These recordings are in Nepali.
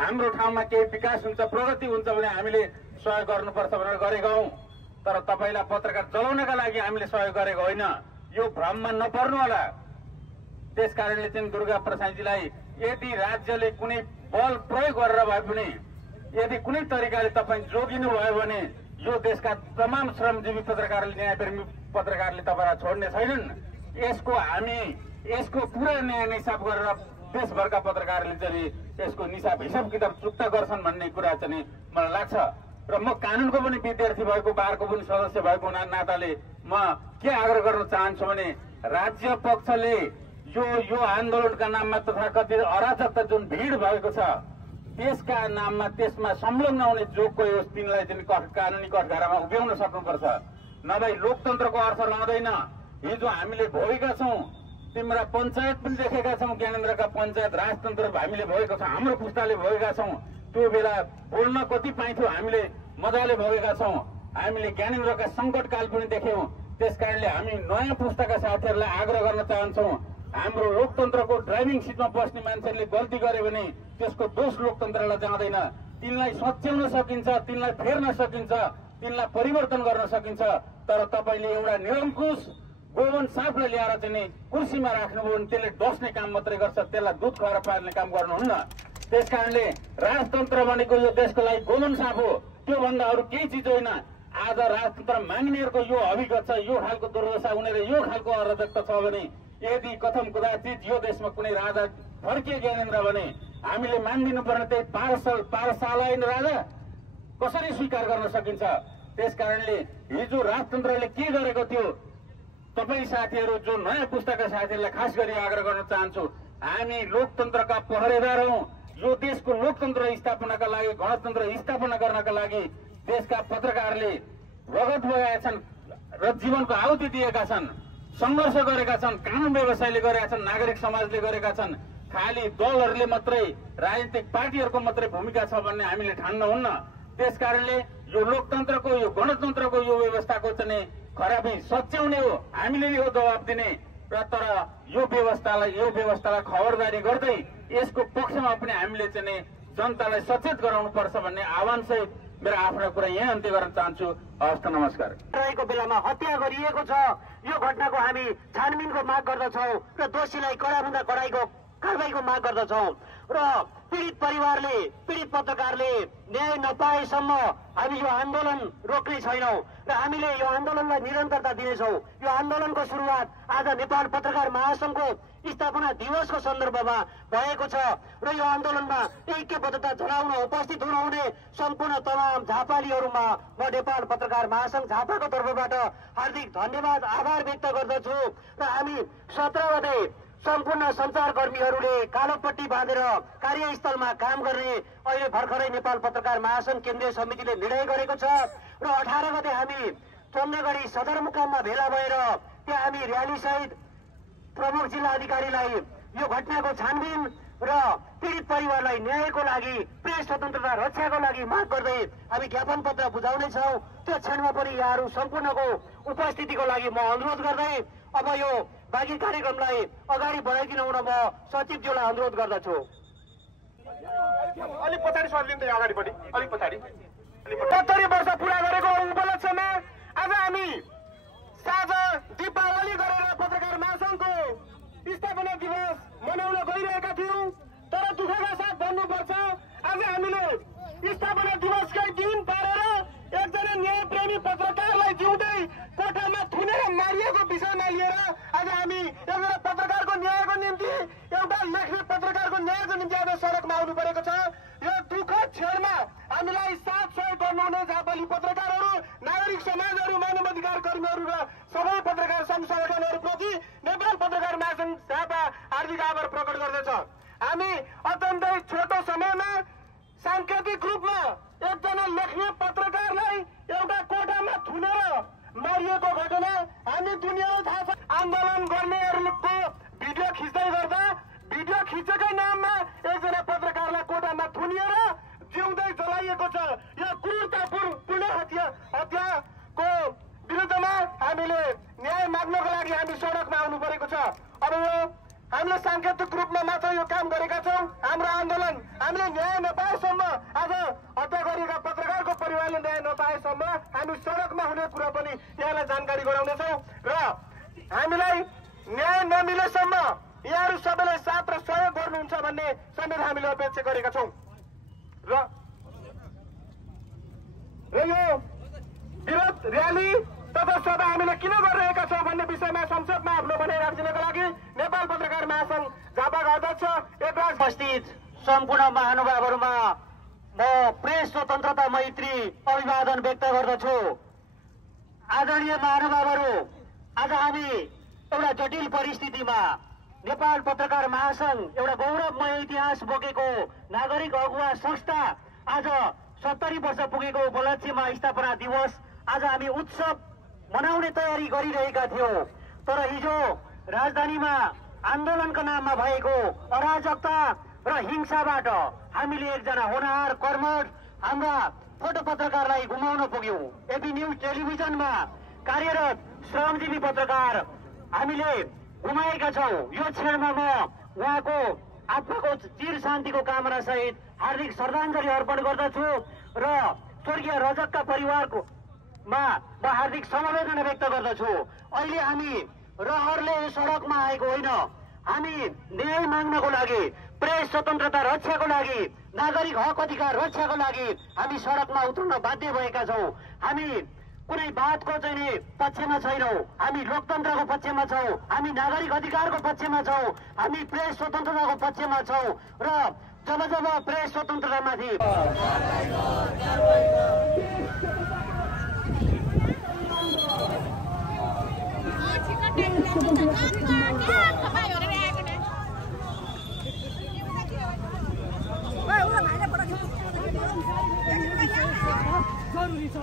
हाम्रो ठाउँमा केही विकास हुन्छ, प्रगति हुन्छ भने हामीले सहयोग गर्नुपर्छ भनेर गरेका हौं। तर तपाईलाई पत्रकार चलाउनका लागि हामीले सहयोग गरेको होइन, यो भ्रममा नपर्नु होला। त्यसकारणले चाहिँ दुर्गा प्रसादजीलाई यदि राज्यले कुनै बल प्रयोग गरेर भए पनि यदि कुनै तरिकाले तपाईं जोगिनु भयो भने यो देशका तमाम श्रमजीवी पत्रकारले, न्यायप्रेमी पत्रकारले तपाईलाई छोड्ने छैनन्। यसको पुरा न्याय निसाब गरेर देशभरका पत्रकारले चाहिँ यसको हिसाब किताब चुक्ता गर्छन् भन्ने कुरा चाहिँ मलाई लाग्छ। र म कानूनको पनि विद्यार्थी भएको, बारको पनि सदस्य भएको नाताले म के आग्रह गर्न चाहन्छु भने राज्य पक्षले यो आन्दोलनका नाममा तथाकथित अराजकता जुन भिड भएको छ त्यसका नाममा त्यसमा संलग्न हुने जो कोही होस् तिनलाई चाहिँ कानूनी कठघरामा उभ्याउन सक्नुपर्छ। नभए लोकतन्त्रको अर्थ रहँदैन। हिजो हामीले भोगेका छौं, तिम्रा पञ्चायत पनि देखेका छौं, ज्ञानेन्द्रका पञ्चायत राजतन्त्र हामीले भोगेका छौं, हाम्रो पुस्ताले भोगेका छौं। त्यो बेला बोल्न कति पाइन्थ्यो हामीले मजाले भोगेका छौं। हामीले ज्ञानेन्द्रका संकटकाल पनि देख्यौं। त्यसकारणले हामी नयाँ पुस्ताका साथीहरूलाई आग्रह गर्न चाहन्छौं, हाम्रो लोकतन्त्रको ड्राइभिङ सिटमा बस्ने मान्छेले गल्ती गरे भने त्यसको दोष लोकतन्त्रलाई जाँदैन। तिनलाई सच्याउन सकिन्छ, तिनलाई फेर्न सकिन्छ, तिनलाई परिवर्तन गर्न सकिन्छ। तर तपाईले एउटा निरङ्कुश गोवन साफलाई ल्याएर चाहिँ कुर्सीमा राख्नुभयो भने त्यसले डस्ने काम मात्रै गर्छ, त्यसलाई दुध खुवाएर पार्ने काम गर्नुहुन्न। त्यसकारणले राजतन्त्र भनेको यो देशको लागि गोवन साफ हो, त्योभन्दा अरू केही चिज होइन। आज राजतन्त्र माग्नेहरूको यो अभिगत छ, यो खालको दुर्दशा उनीहरू यो खालको अराजकता छ भने यदि कथम कदाचित यो देशमा कुनै राजा फर्किए ज्ञानेन्द्र भने हामीले मानिदिनु पर्ने त्यही पारसालायन राजा कसरी स्वीकार गर्न सकिन्छ। त्यसकारणले हिजो राजतन्त्रले के गरेको थियो, तपाईं साथीहरू जो नयाँ पुस्ताका साथीहरूलाई खास गरी आग्रह गर्न चाहन्छु, हामी लोकतन्त्रका पहरेदार हौं। यो देशको लोकतन्त्र स्थापनाका लागि, गणतन्त्र स्थापना गर्नका लागि देशका पत्रकारले रगत बगाएका छन् र जीवनको आहुति दिएका छन्, संघर्ष गरेका छन्, कानून व्यवसायले गरेका छन्, नागरिक समाजले गरेका छन्। खाली दलहरूले मात्रै, राजनीतिक पार्टीहरूको मात्रै भूमिका छ भन्ने हामीले ठान्न हुन्न। त्यसकारणले यो लोकतन्त्रको, यो गणतन्त्रको यो व्यवस्थाको चाहिँ खराबी सच्याउने हो, हामीले यो जवाब दिने। र तर यो व्यवस्थालाई खबरदारी गर्दै यसको पक्षमा पनि हामीले चाहिँ जनतालाई सचेत गराउनु पर्छ भन्ने आह्वान सहित मेरो आफ्नो कुरा यहाँ अन्त्य गर्न चाहन्छु। हस्त नमस्कार। रहेको बेलामा हत्या गरिएको छ, यो घटनाको हामी छानबिनको माग गर्दछौं र दोषीलाई कडाभन्दा कडाइको कारबाहीको माग गर्दछौं। र पीडित परिवारले, पीडित पत्रकारले न्याय नपाएसम्म हामी यो आन्दोलन रोक्ने छैनौं र हामीले यो आन्दोलनलाई निरन्तरता दिनेछौं। यो आन्दोलनको सुरुवात आज नेपाल पत्रकार महासंघको स्थापना दिवसको सन्दर्भमा भएको छ र यो आन्दोलनमा ऐक्यबद्धता जनाउन उपस्थित हुनुहुने सम्पूर्ण तमाम झापालीहरूमा म नेपाल पत्रकार महासंघ झापाको तर्फबाट हार्दिक धन्यवाद, आभार व्यक्त गर्दछु। र हामी 17 गते सम्पूर्ण संचारकर्मीहरूले कालो पट्टी बाँधेर कार्यस्थलमा काम गर्ने अहिले भर्खरै नेपाल पत्रकार महासंघ केन्द्रीय समितिले निर्णय गरेको छ र 18 गते हामी चन्द्रगढी सदरमुकाममा भेला भएर त्यहाँ हामी र्याली सहित प्रमुख जिल्ला अधिकारीलाई यो घटनाको छानबिन र पीडित परिवारलाई न्यायको लागि, प्रेस स्वतन्त्रता रक्षाको लागि माग गर्दै हामी ज्ञापन पत्र बुझाउनेछौं। त्यो क्षणमा पनि यहाँहरू सम्पूर्णको उपस्थितिको लागि म अनुरोध गर्दै अब यो बाँकी कार्यक्रमलाई अगाडि बढाइदिन हुन म सचिवज्यूलाई अनुरोध गर्दछु। अलिक पछाडि सर्लिन्छ, अगाडिपट्टि अलिक पछाडि। 70 वर्ष पूरा गरेको उपलक्ष्यमा आज हामी साझा दीपावली गरेर पत्रकार महासंघको स्थापना दिवस मनाउन गइरहेका थियौं। तर दुःखका साथ भन्नुपर्छ, आज हामीले स्थापना दिवसकै दिन पारेर एकजना न्यायप्रेमी पत्रकारलाई जिउँदै कोठामा थुनेर मारिएको विषयमा लिएर आज हामी एकजना पत्रकारको न्यायको निम्ति, एउटा लेख्ने पत्रकारको न्यायको निम्ति आज सडकमा आउनु परेको छ। यो दुःखद क्षणमा हामीलाई साथ सहयोग गर्नुहुने झापाली पत्रकारहरू, नागरिक समाजहरू, मानवाधिकार कर्मीहरू र सबै पत्रकार संघ संगठनहरूप्रति नेपाल पत्रकार महासंघ झापा हार्दिक आभार प्रकट गर्दछ। हामी अत्यन्तै छोटो समयमा सांकेतिक रूपमा एकजना लेख्ने पत्रकारलाई एउटा कोठामा थुनेर मारिएको घटना हामी दुनियाँमा थाहा छ। आन्दोलन गर्नेहरूको भिडियो खिच्दै गर्दा भिडियो खिचेकै नाममा एकजना पत्रकारलाई कोठामा थुनिएर जिउँदै जलाइएको छ। यो क्रूरतापूर्ण हत्याको विरुद्धमा हामीले न्याय माग्नको लागि हामी सडकमा आउनु परेको छ। अब यो हामीले सांकेतिक रूपमा मात्र यो काम गरेका छौं। हाम्रो आन्दोलन हामीले न्याय नपाएसम्म, आज हत्या गरिएका पत्रकारको परिवारले न्याय नपाएसम्म हामी सडकमा हुने कुरा पनि यहाँलाई जानकारी गराउनेछौँ र हामीलाई न्याय नमिलेसम्म यहाँहरू सबैले साथ र सहयोग गर्नुहुन्छ भन्ने समेत हामीले अपेक्षा गरेका छौँ र यो विरोध र्याली तथा सभा हामीले किन गरिरहेका छौँ भन्ने विषयमा संसदमा आफ्नो भनाइ राखिदिनको लागि नेपाल पत्रकार महासंघ झापाका अध्यक्ष एकराज उपस्थित सम्पूर्ण महानुभावहरूमा म प्रेस स्वतन्त्रता मैत्री अभिवादन व्यक्त गर्दछु। आदरणीय महानुभावहरू, आज हामी एउटा जटिल परिस्थितिमा नेपाल पत्रकार महासंघ एउटा गौरवमय इतिहास बोकेको नागरिक अगुवा संस्था आज 70 वर्ष पुगेको उपलक्ष्यमा स्थापना दिवस आज हामी उत्सव मनाउने तयारी गरिरहेका थियौं। तर हिजो राजधानीमा आन्दोलनको नाममा भएको अराजकता र हिंसाबाट हामीले एकजना होनहार कर्मठ हाम्रा फोटो पत्रकारलाई गुमाउन पुग्यौं। एबी न्यूज टेलिभिजनमा कार्यरत श्रमजीवी पत्रकार हामीले गुमाएका छौं। यो क्षणमा म उहाँको आत्माको चिर शान्तिको कामना सहित हार्दिक श्रद्धाञ्जली अर्पण गर्दछु र स्वर्गीय रजकका परिवारको म हार्दिक समवेदना व्यक्त गर्दछु। अहिले हामी रहरले सडकमा आएको होइन, हामी न्याय माग्नको लागि, प्रेस स्वतन्त्रता रक्षाको लागि, नागरिक हक अधिकार रक्षाको लागि हामी सडकमा उत्रन बाध्य भएका छौं। हामी कुनै बातको चाहिँ पक्षमा छैनौं, हामी लोकतन्त्रको पक्षमा छौं, हामी नागरिक अधिकारको पक्षमा छौं, हामी प्रेस स्वतन्त्रताको पक्षमा छौं र जब जब प्रेस स्वतन्त्रतामाथि जरुरी छ।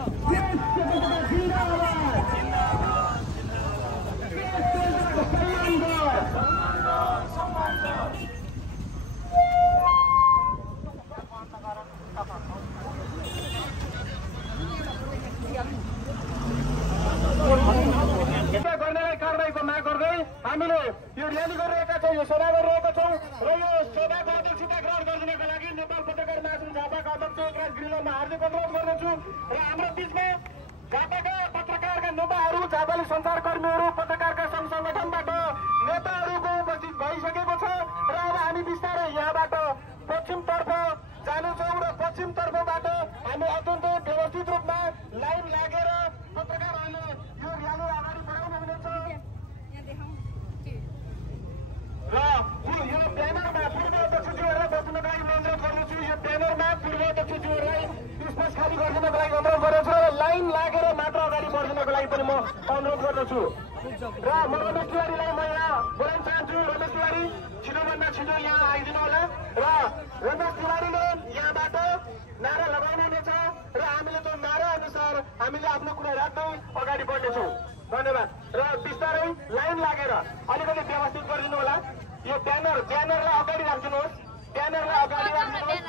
कारबाहीको माग गर्दै हामीले यो र्याली गरिरहेका छौँ, यो सभा गरिरहेका छौँ र यो सभाको अध्यक्षता ग्रहण गरिदिनको लागि नेपाल पत्रकार महासंघ झापाका अध्यक्ष एकराज गिरीलाई म हार्दिक अनुरोध गर्दछु र हाम्रो बिचमा झापाका पत्रकारका नेताहरू, झापाली सञ्चारकर्मीहरू, पत्रकारका सङ्घ संगठनबाट नेताहरूको उपस्थित भइसकेको छ र अब हामी बिस्तारै यहाँबाट पश्चिमतर्फ जानेछौँ र पश्चिमतर्फबाट हामी अत्यन्त व्यवस्थित रूपमा लाइन लागेर पत्रकारहरूले यो र्याली अगाडि बढाउनु हुनेछ र यो ब्यानरमा पूर्व अध्यक्षज्यूहरूलाई बस्नुको लागि अनुरोध गर्दछु। यो ब्यानरमा पूर्व अध्यक्षज्यूहरूलाई स्पेस खाली गरिदिनको लागि अनुरोध गर्दछु र लाइन लागेर मात्र अगाडि बढिदिनको लागि पनि म अनुरोध गर्दछु र म रमेश तिवारीलाई म यहाँ बोलाउन चाहन्छु। रमेश तिवारी छिटोभन्दा छिटो यहाँ आइदिनु होला र रमेश तिवारीले यहाँबाट नारा लगाउनु हुनेछ र हामीले त्यो नारा अनुसार हामीले आफ्नो कुरा राख्दै अगाडि बढ्नेछौँ। धन्यवाद र बिस्तारै लाइन लागेर अलिकति व्यवस्थित गरिदिनु होला। यो ब्यानरलाई अगाडि राखिदिनुहोस्, ब्यानरलाई अगाडि राख्नुहोस्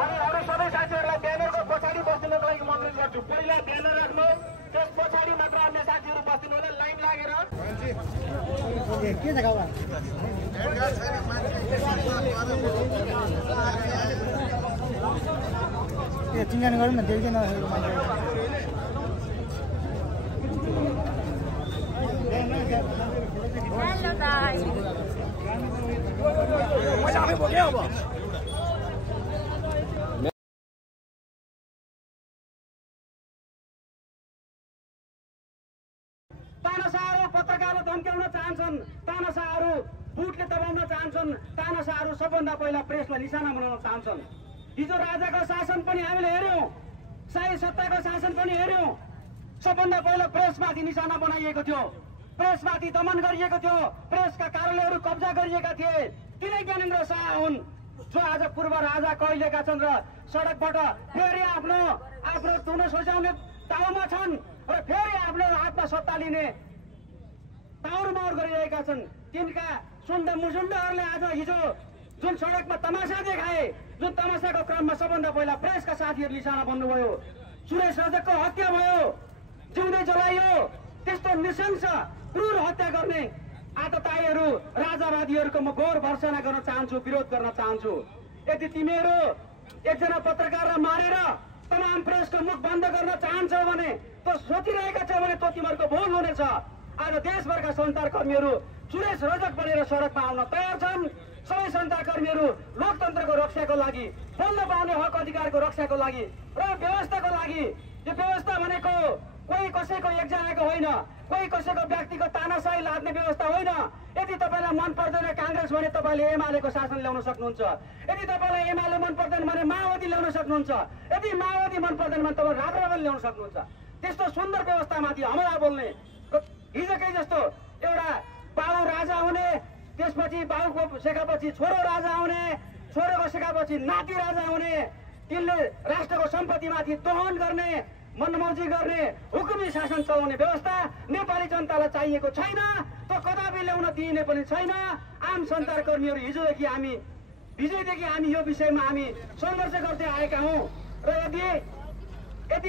अनि अरू सबै साथीहरूलाई ब्यानरको पछाडि बस्दिनको लागि म अनुरोध गर्छु। पहिला ब्यानर राख्नुहोस्, त्यस पछाडि मात्र अन्य साथीहरू बस्दिनु होला लाइन लागेर। चिन्जान गरौँ न, त्यही नहेरेको तानाशाहहरू पत्रकारले धम्क्याउन चाहन्छन्, तानाशाहहरू बुटले दबाउन चाहन्छन्, तानाशाहहरू सबभन्दा पहिला प्रेसलाई निशाना बनाउन चाहन्छन्। हिजो राजाको शासन पनि हामीले हेर्यौं, शाही सत्ताको शासन पनि हेर्यौं। सबभन्दा पहिला प्रेसमाथि निशाना बनाइएको थियो, प्रेसमाथि दमन गरिएको थियो, प्रेसका कार्यालयहरू कब्जा गरिएका थिए। तिनै ज्ञानेन्द्र शाह हुन् जो आज पूर्व राजा कहिलेका छन् र सडकबाट फेरि आफ्नो धुन सोचाउने ताउमा छन् र फेरि आफ्नो हातमा सत्ता लिने ताउरमाउर गरिरहेका छन्। तिनका सुन्द मुसुन्डहरूले आज हिजो जुन सडकमा तमासा देखाए, जुन तमासाको क्रममा सबभन्दा पहिला प्रेसका साथीहरू निशाना बन्नुभयो। सुरेश रजकको हत्या भयो, जिउँदै जलाइयो। त्यस्तो नृशंस क्रूर हत्या गर्ने आतताईहरू, राजावादीहरूको म घोर भर्सना गर्न चाहन्छु, विरोध गर्न चाहन्छु। यदि तिमीहरू एकजना पत्रकारलाई मारेर तमाम प्रेसको मुख बन्द गर्न चाहन्छौ भने त सोचिरहेका छौ भने त तिमीहरूको भुल हुनेछ। आज देशभरका सञ्चारकर्मीहरू सुरेश रजक बनेर सडकमा आउन तयार छन्। सबै सञ्चारकर्मीहरू लोकतन्त्रको रक्षाको लागि, बोल्न पाउने हक अधिकारको रक्षाको लागि र व्यवस्थाको लागि। यो व्यवस्था भनेको कोही कसैको एकजनाको होइन, कोही कसैको व्यक्तिको तानाशाही लाद्ने व्यवस्था होइन। यदि तपाईँलाई मन पर्दैन काङ्ग्रेस भने तपाईँले एमालेको शासन ल्याउन सक्नुहुन्छ। यदि तपाईँलाई एमाले मन पर्दैन भने माओवादी ल्याउन सक्नुहुन्छ। यदि माओवादी मन पर्दैन भने तपाईँ राप्रपा पनि ल्याउन सक्नुहुन्छ। त्यस्तो सुन्दर व्यवस्थामाथि हमला बोल्ने, हिजोकै जस्तो एउटा बाउ राजा हुने, त्यसपछि बाउको सेकापछि छोरो राजा हुने, छोरोको सेकापछि नाति राजा हुने, तिनले राष्ट्रको सम्पत्तिमाथि दोहन गर्ने, मनमौजी गर्ने, हुकुमी शासन चलाउने व्यवस्था नेपाली जनतालाई चाहिएको छैन। त्यो कदापि ल्याउन दिइने पनि छैन। आम सञ्चारकर्मीहरू हिजोदेखि हामी यो विषयमा हामी सङ्घर्ष गर्दै आएका हौँ र यदि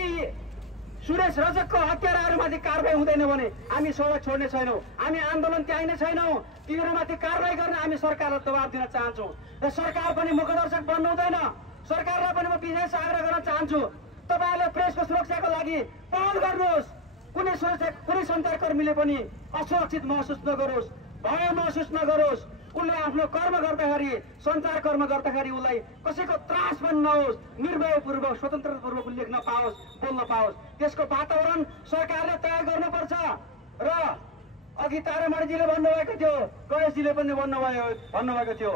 सुरेश रजकको हत्याराहरूमाथि कारवाही हुँदैन भने हामी सडक छोड्ने छैनौँ, हामी आन्दोलन त्याग्ने छैनौँ। तिनीहरूमाथि कारवाही गर्न हामी सरकारलाई दबाब दिन चाहन्छौँ र सरकार पनि मुखदर्शक बन्नु हुँदैन। सरकारलाई पनि म विशेष आग्रह गर्न चाहन्छु, तपाईँहरूले प्रेसको सुरक्षाको लागि पहल गर्नुहोस्। कुनै सञ्चारकर्मीले पनि असुरक्षित महसुस नगरोस्, भय महसुस नगरोस्। उसले आफ्नो कर्म गर्दाखेरि, सञ्चार कर्म गर्दाखेरि उसलाई कसैको त्रास पनि नहोस्, निर्भयपूर्वक स्वतन्त्रतापूर्वक लेख्न पाओस्, बोल्न पाओस्। त्यसको वातावरण सरकारले तयार गर्नुपर्छ। र अघि तारामणिजीले भन्नुभएको थियो, गणेशजीले पनि भन्नुभएको थियो,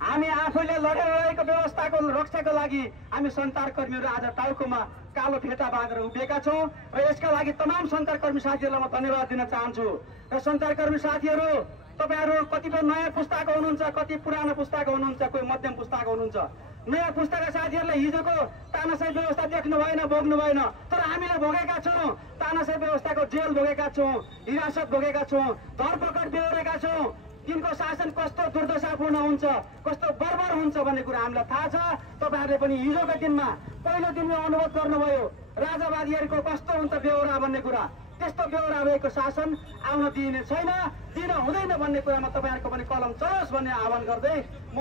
हामी आफैले लडेर रहेको व्यवस्थाको रक्षाको लागि हामी सञ्चारकर्मीहरू आज टाउकोमा कालो फेटा बाँधेर उभिएका छौँ र यसका लागि तमाम सञ्चारकर्मी साथीहरूलाई म धन्यवाद दिन चाहन्छु। र सञ्चारकर्मी साथीहरू, तपाईँहरू कतिपय नयाँ पुस्ताको हुनुहुन्छ, कति पुरानो पुस्ताको हुनुहुन्छ, कोही मध्यम पुस्ताको हुनुहुन्छ। नयाँ पुस्ताका साथीहरूले हिजोको तानाशाही व्यवस्था देख्नु भएन, भोग्नु भएन, तर हामीले भोगेका छौँ। तानाशाही व्यवस्थाको जेल भोगेका छौँ, हिरासत भोगेका छौँ, धरपकड बेहोरेका छौँ। तिनको शासन कस्तो दुर्दशापूर्ण हुन्छ, कस्तो बर्बर हुन्छ भन्ने कुरा हामीलाई थाहा छ। तपाईँहरूले पनि हिजोको दिनमा पहिलो दिनमा अनुभव गर्नुभयो राजावादीहरूको कस्तो हुन्छ बेहोरा भन्ने कुरा। त्यस्तो बेहोरा भएको शासन आउन दिइने छैन, दिन हुँदैन भन्ने कुरामा तपाईँहरूको पनि कलम चलोस् भन्ने आह्वान गर्दै म